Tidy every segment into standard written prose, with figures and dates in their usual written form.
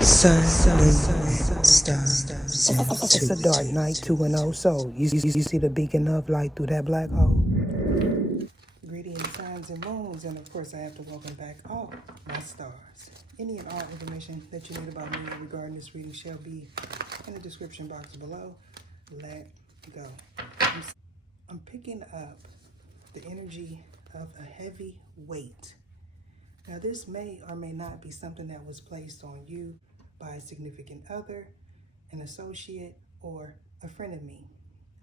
Sun, moon, stars. It's a dark night, 2-0. So, you see the beacon of light through that black hole? Greetings, signs and moons, and of course, I have to welcome back all my stars. Any and all information that you need about me regarding this reading shall be in the description box below. Let go. I'm picking up the energy of a heavy weight. Now, this may or may not be something that was placed on you by a significant other, an associate, or a friend of me.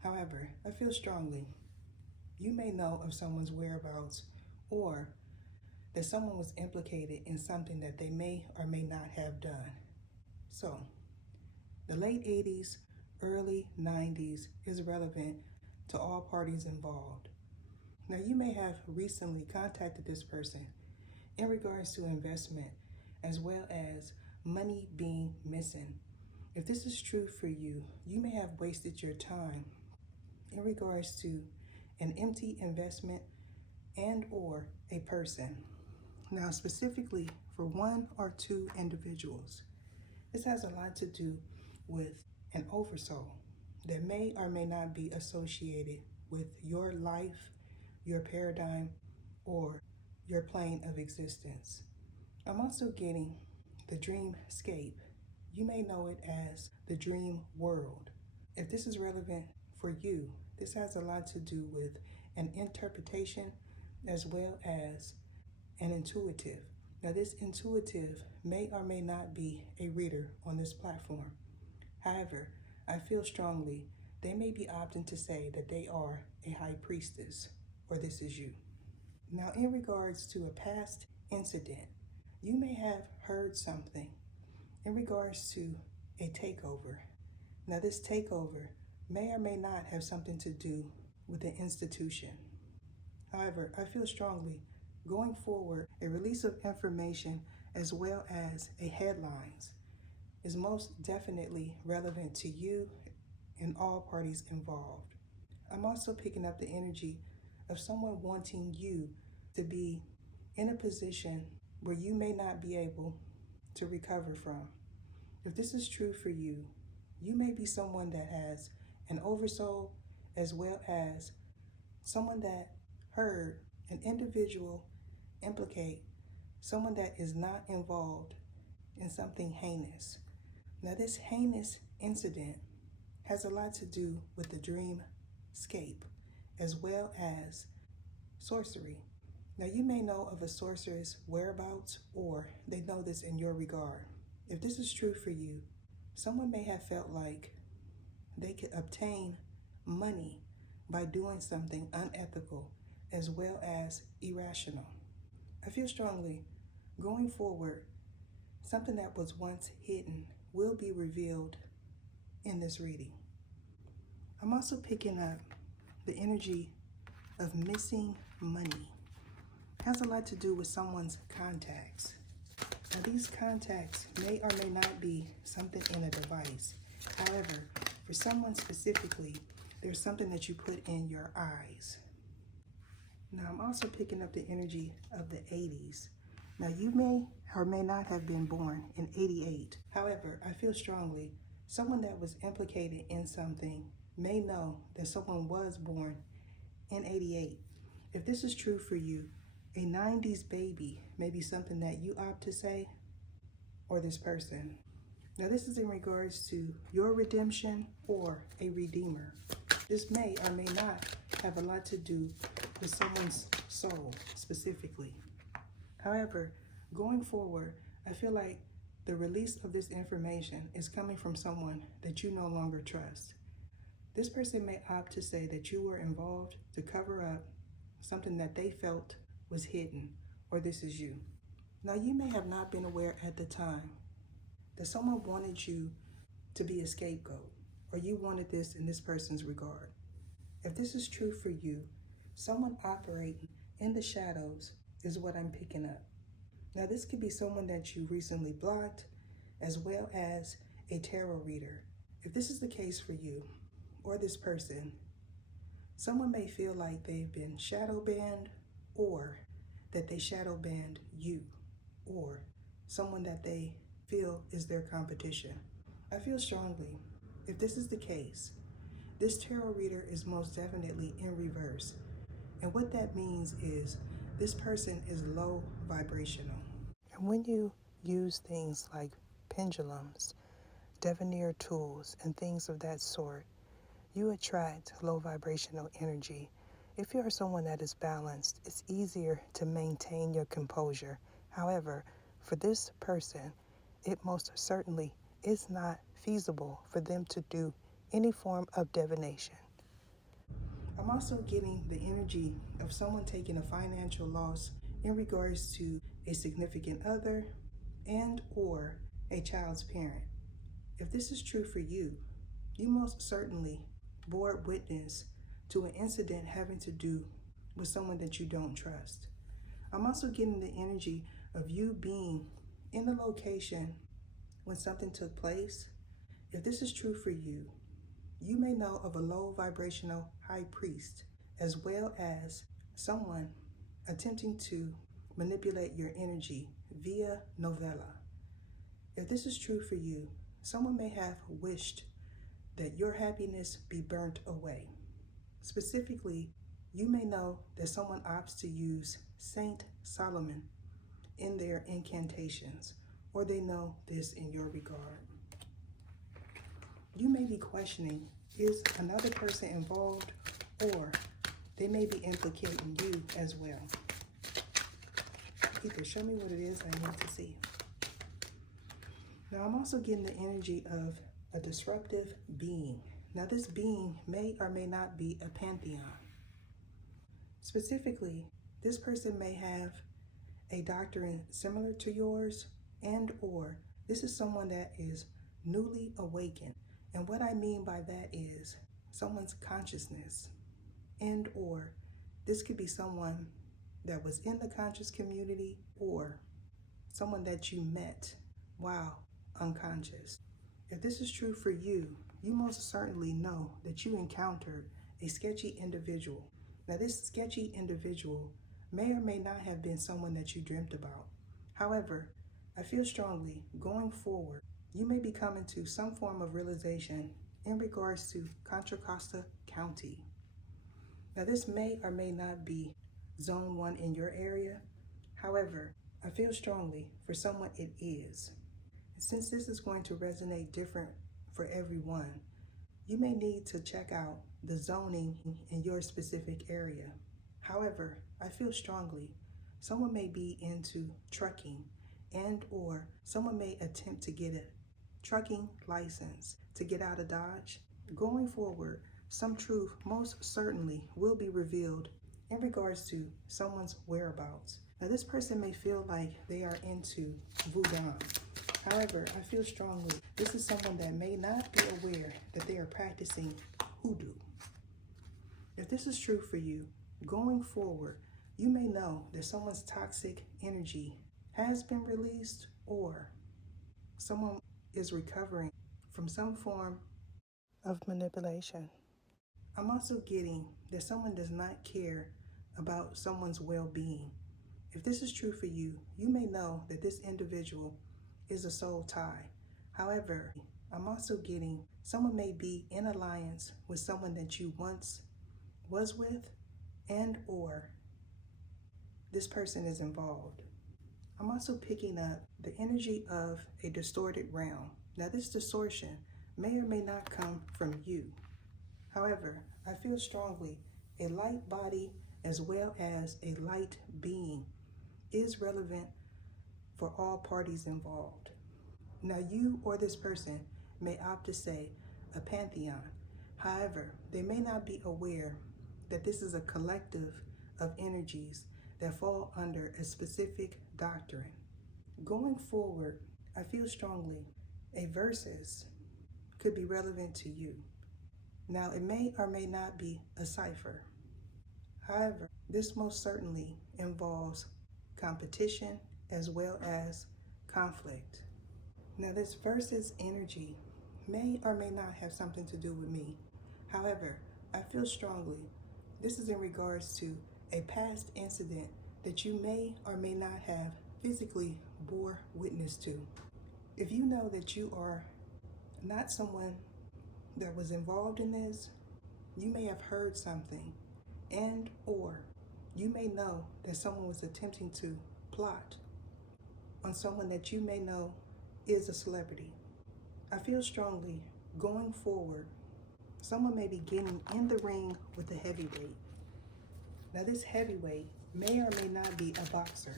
However, I feel strongly you may know of someone's whereabouts or that someone was implicated in something that they may or may not have done. So, the late 80s, early 90s is relevant to all parties involved. Now, you may have recently contacted this person in regards to investment as well as money being missing. If this is true for you, you may have wasted your time in regards to an empty investment and or a person. Now, specifically for one or two individuals, this has a lot to do with an oversoul that may or may not be associated with your life, your paradigm, or your plane of existence. I'm also getting the dreamscape. You may know it as the dream world. If this is relevant for you, this has a lot to do with an interpretation as well as an intuitive. Now, this intuitive may or may not be a reader on this platform. However, I feel strongly they may be opting to say that they are a high priestess, or this is you. Now, in regards to a past incident, you may have heard something in regards to a takeover. Now, this takeover may or may not have something to do with an institution. However, I feel strongly going forward, a release of information as well as a headlines is most definitely relevant to you and all parties involved. I'm also picking up the energy of someone wanting you to be in a position where you may not be able to recover from. If this is true for you, you may be someone that has an oversoul as well as someone that heard an individual implicate someone that is not involved in something heinous. Now, this heinous incident has a lot to do with the dreamscape as well as sorcery. Now, you may know of a sorceress whereabouts or they know this in your regard. If this is true for you, someone may have felt like they could obtain money by doing something unethical as well as irrational. I feel strongly going forward, something that was once hidden will be revealed in this reading. I'm also picking up the energy of missing money. It has a lot to do with someone's contacts. Now, these contacts may or may not be something in a device. However, for someone specifically, there's something that you put in your eyes. Now, I'm also picking up the energy of the 80s. Now, you may or may not have been born in 88. However, I feel strongly someone that was implicated in something may know that someone was born in 88. If this is true for you, a 90s baby may be something that you opt to say, or this person. Now, this is in regards to your redemption or a redeemer. This may or may not have a lot to do with someone's soul specifically. However, going forward, I feel like the release of this information is coming from someone that you no longer trust. This person may opt to say that you were involved to cover up something that they felt was hidden, or this is you. Now, you may have not been aware at the time that someone wanted you to be a scapegoat, or you wanted this in this person's regard. If this is true for you, someone operating in the shadows is what I'm picking up. Now, this could be someone that you recently blocked, as well as a tarot reader. If this is the case for you, or this person, someone may feel like they've been shadow banned, or that they shadow banned you, or someone that they feel is their competition. I feel strongly, if this is the case, this tarot reader is most definitely in reverse. And what that means is this person is low vibrational. And when you use things like pendulums, divineer tools, and things of that sort, you attract low vibrational energy. If you are someone that is balanced, it's easier to maintain your composure. However, for this person, it most certainly is not feasible for them to do any form of divination. I'm also getting the energy of someone taking a financial loss in regards to a significant other and or a child's parent. If this is true for you, you most certainly bore witness to an incident having to do with someone that you don't trust. I'm also getting the energy of you being in the location when something took place. If this is true for you, you may know of a low vibrational high priest, as well as someone attempting to manipulate your energy via novella. If this is true for you, someone may have wished that your happiness be burnt away. Specifically, you may know that someone opts to use Saint Solomon in their incantations, or they know this in your regard. You may be questioning, is another person involved, or they may be implicating you as well. Either show me what it is I need to see. Now I'm also getting the energy of a disruptive being. Now this being may or may not be a pantheon. Specifically, this person may have a doctrine similar to yours, and or this is someone that is newly awakened. And what I mean by that is someone's consciousness, and or this could be someone that was in the conscious community or someone that you met while unconscious. If this is true for you, you most certainly know that you encountered a sketchy individual. Now this sketchy individual may or may not have been someone that you dreamt about. However, I feel strongly going forward, you may be coming to some form of realization in regards to Contra Costa County. Now this may or may not be Zone 1 in your area. However, I feel strongly for someone it is. Since this is going to resonate different for everyone, you may need to check out the zoning in your specific area. However, I feel strongly someone may be into trucking, and or someone may attempt to get a trucking license to get out of Dodge. Going forward, some truth most certainly will be revealed in regards to someone's whereabouts. Now this person may feel like they are into voodoo. However, I feel strongly this is someone that may not be aware that they are practicing hoodoo. If this is true for you, going forward, you may know that someone's toxic energy has been released, or someone is recovering from some form of manipulation. I'm also getting that someone does not care about someone's well-being. If this is true for you, you may know that this individual is a soul tie. However, I'm also getting someone may be in alliance with someone that you once was with, and or this person is involved. I'm also picking up the energy of a distorted realm. Now this distortion may or may not come from you. However, I feel strongly a light body as well as a light being is relevant for all parties involved. Now you or this person may opt to say a pantheon. However, they may not be aware that this is a collective of energies that fall under a specific doctrine. Going forward, I feel strongly a versus could be relevant to you. Now it may or may not be a cipher. However, this most certainly involves competition as well as conflict. Now this versus energy may or may not have something to do with me. However, I feel strongly this is in regards to a past incident that you may or may not have physically bore witness to. If you know that you are not someone that was involved in this, you may have heard something, and or you may know that someone was attempting to plot on someone that you may know is a celebrity. I feel strongly going forward, someone may be getting in the ring with a heavyweight. Now this heavyweight may or may not be a boxer.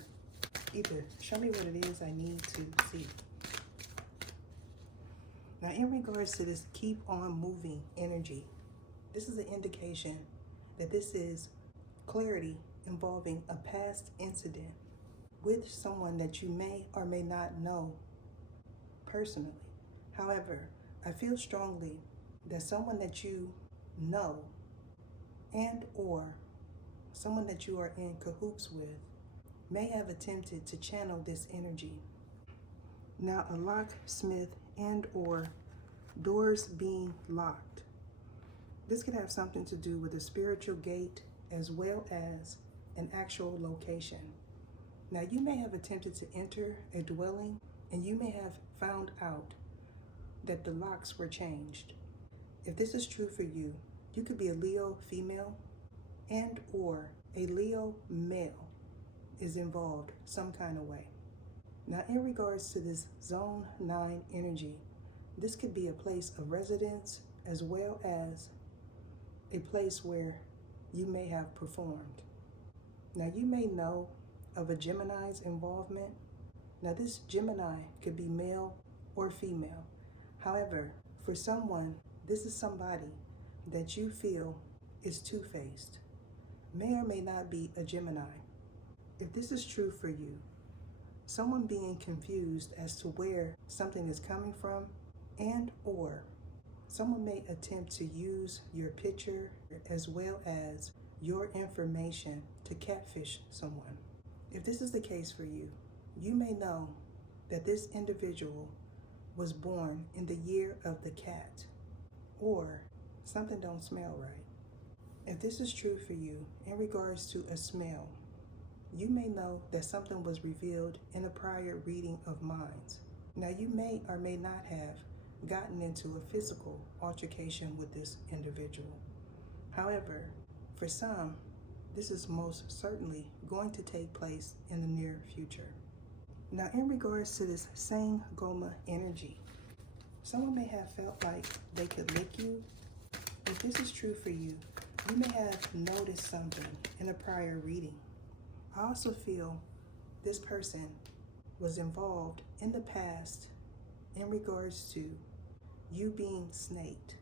Either show me what it is I need to see. Now in regards to this keep on moving energy, this is an indication that this is clarity involving a past incident with someone that you may or may not know personally. However, I feel strongly that someone that you know and or someone that you are in cahoots with may have attempted to channel this energy. Now a locksmith and or doors being locked. This could have something to do with a spiritual gate as well as an actual location. Now you may have attempted to enter a dwelling and you may have found out that the locks were changed. If this is true for you, you could be a Leo female and or a Leo male is involved some kind of way. Now in regards to this zone 9 energy, this could be a place of residence as well as a place where you may have performed. Now you may know of a Gemini's involvement. Now this Gemini could be male or female. However, for someone, this is somebody that you feel is two-faced. May or may not be a Gemini. If this is true for you, someone being confused as to where something is coming from and or someone may attempt to use your picture as well as your information to catfish someone. If this is the case for you, you may know that this individual was born in the year of the cat or something don't smell right. If this is true for you in regards to a smell, you may know that something was revealed in a prior reading of minds. Now you may or may not have gotten into a physical altercation with this individual. However, for some, this is most certainly going to take place in the near future. Now in regards to this Sangoma energy, someone may have felt like they could lick you. If this is true for you, you may have noticed something in a prior reading. I also feel this person was involved in the past in regards to you being snaked,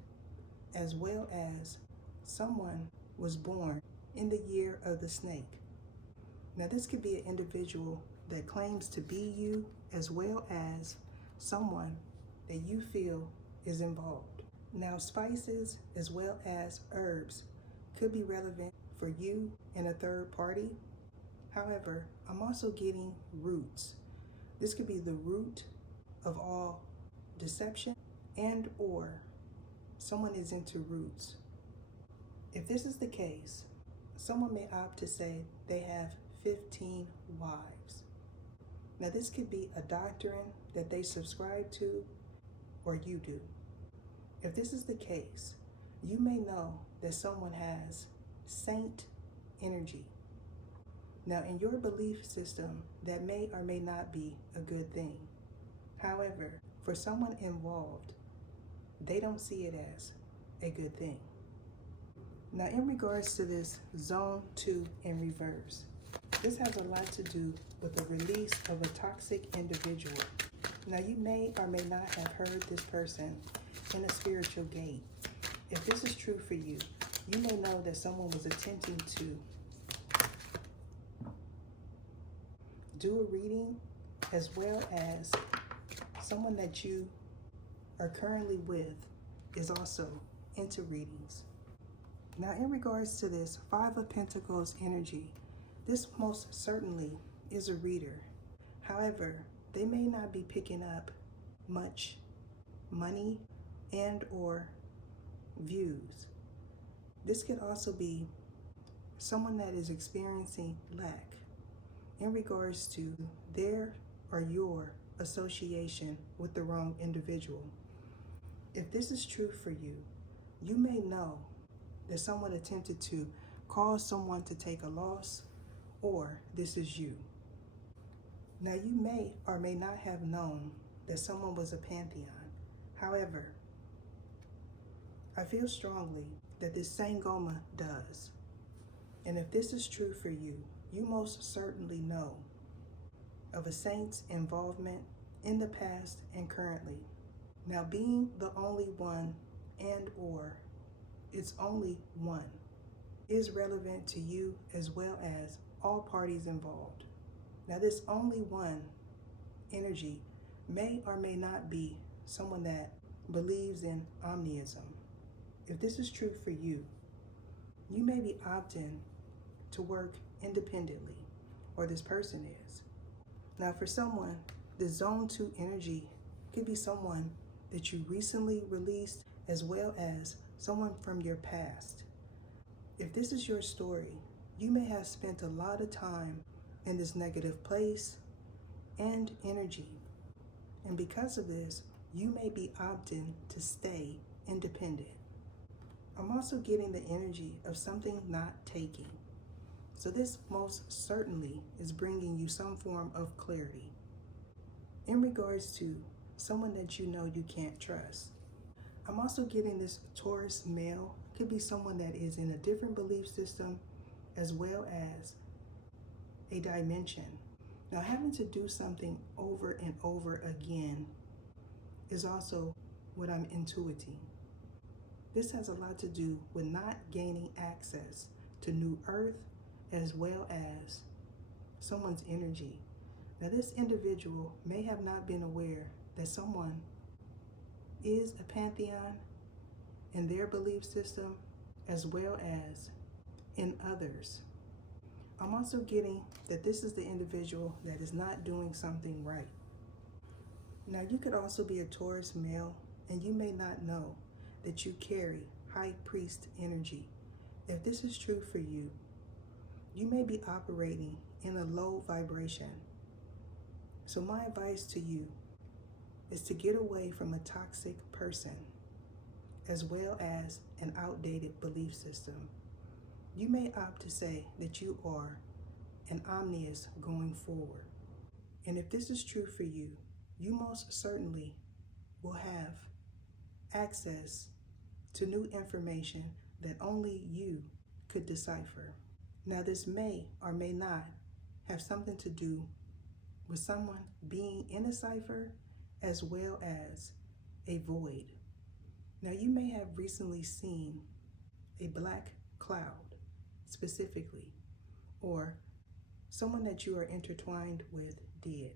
as well as someone was born in the year of the snake. Now this could be an individual that claims to be you, as well as someone that you feel is involved. Now spices as well as herbs could be relevant for you and a third party. However, I'm also getting roots. This could be the root of all deception and or someone is into roots. If this is the case, someone may opt to say they have 15 wives. Now this could be a doctrine that they subscribe to or you do. If this is the case, you may know that someone has saint energy. Now in your belief system, that may or may not be a good thing. However, for someone involved, they don't see it as a good thing. Now in regards to this zone 2 in reverse, this has a lot to do with the release of a toxic individual. Now you may or may not have heard this person in a spiritual gate. If this is true for you, you may know that someone was attempting to do a reading, as well as someone that you are currently with is also into readings. Now in regards to this 5 of Pentacles energy, this most certainly is a reader. However, they may not be picking up much money and or views. This could also be someone that is experiencing lack in regards to their or your association with the wrong individual. If this is true for you, you may know that someone attempted to cause someone to take a loss, or this is you. Now, you may or may not have known that someone was a pantheon. However, I feel strongly that this Sangoma does. And if this is true for you, you most certainly know of a saint's involvement in the past and currently. Now, being the only one and or it's only one is relevant to you as well as all parties involved. Now, this only one energy may or may not be someone that believes in omnism. If this is true for you, you may be opting to work independently, or this person is. Now, for someone, the zone 2 energy could be someone that you recently released as well as someone from your past. If this is your story, you may have spent a lot of time in this negative place and energy. And because of this, you may be opting to stay independent. I'm also getting the energy of something not taking. So this most certainly is bringing you some form of clarity in regards to someone that you know you can't trust. I'm also getting this Taurus male, could be someone that is in a different belief system as well as a dimension. Now, having to do something over and over again is also what I'm intuiting. This has a lot to do with not gaining access to new earth as well as someone's energy. Now, this individual may have not been aware that someone is a pantheon in their belief system as well as in others. I'm also getting that this is the individual that is not doing something right. Now, you could also be a Taurus male and you may not know that you carry high priest energy. If this is true for you, you may be operating in a low vibration. So my advice to you is to get away from a toxic person as well as an outdated belief system. You may opt to say that you are an omnius going forward. And if this is true for you, you most certainly will have access to new information that only you could decipher. Now, this may or may not have something to do with someone being in a cipher as well as a void. Now, you may have recently seen a black cloud specifically, or someone that you are intertwined with did.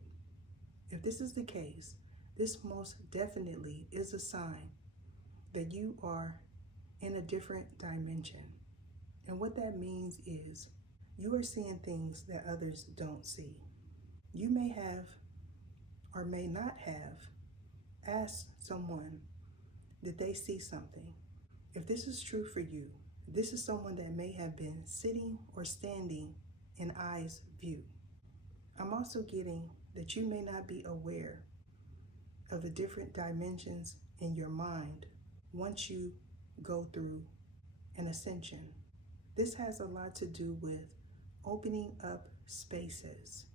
If this is the case, this most definitely is a sign that you are in a different dimension. And what that means is you are seeing things that others don't see. You may have or may not have asked someone that they see something. If this is true for you, this is someone that may have been sitting or standing in eye's view. I'm also getting that you may not be aware of the different dimensions in your mind once you go through an ascension. This has a lot to do with opening up spaces.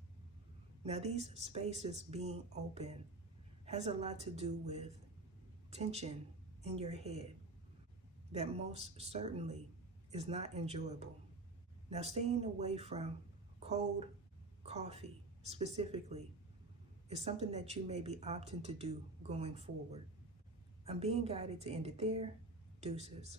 Now, these spaces being open has a lot to do with tension in your head that most certainly is not enjoyable. Now, staying away from cold coffee specifically is something that you may be opting to do going forward. I'm being guided to end it there. Deuces.